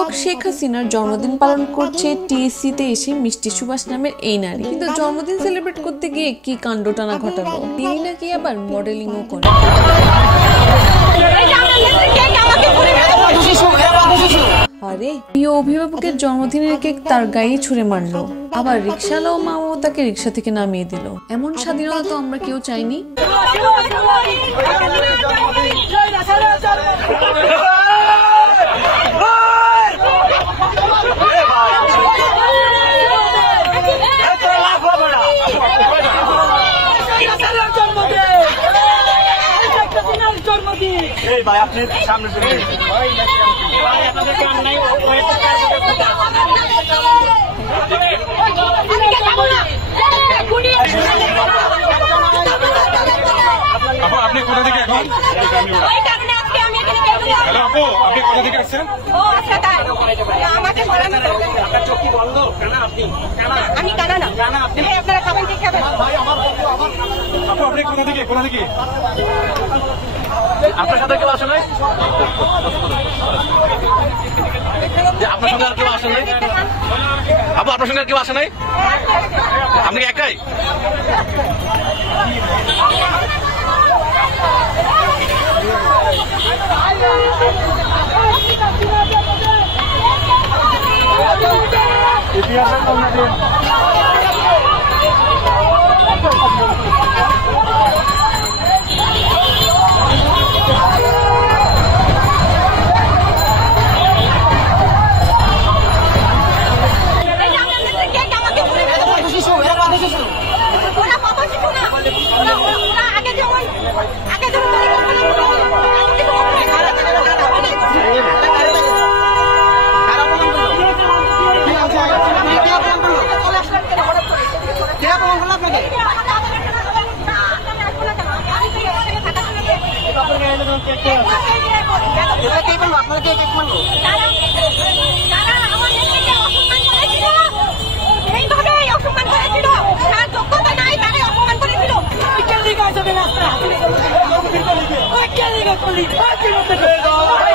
অভিভাবক শেখ হাসিনার জন্মদিন পালন করছে টিএসসিতে এসে মিষ্টি সুভাষ নামের এই নারী। কিন্তু জন্মদিন সেলিব্রেট করতে গিয়ে কি কাণ্ডটানা ঘটালো, তিনি নাকি আবার মডেলিংও করে। আরে প্রিয় অভিভাবকের জন্মদিনের কেক তার গায়ে ছুঁড়ে মারলো, আবার রিক্সাওয়ালা ও মাও তাকে রিক্সা থেকে নামিয়ে দিল। এমন স্বাধীনতা তো আমরা কেউ চাইনি। আপনি কোথা থেকে এখন? হ্যালো আপু, আপনি কোথা থেকে আসছেন? আমি কানা না, আপনারা খাবেন কি খাবেন? আপু আপনি কোথা থেকে? কোথা থেকে? আপনার সাথে কেউ আসে নাই? আপনার সঙ্গে আর কেউ আসে নাই? আপু আপনার সঙ্গে আর কেউ আসে নাই? আপনি কি একাই? What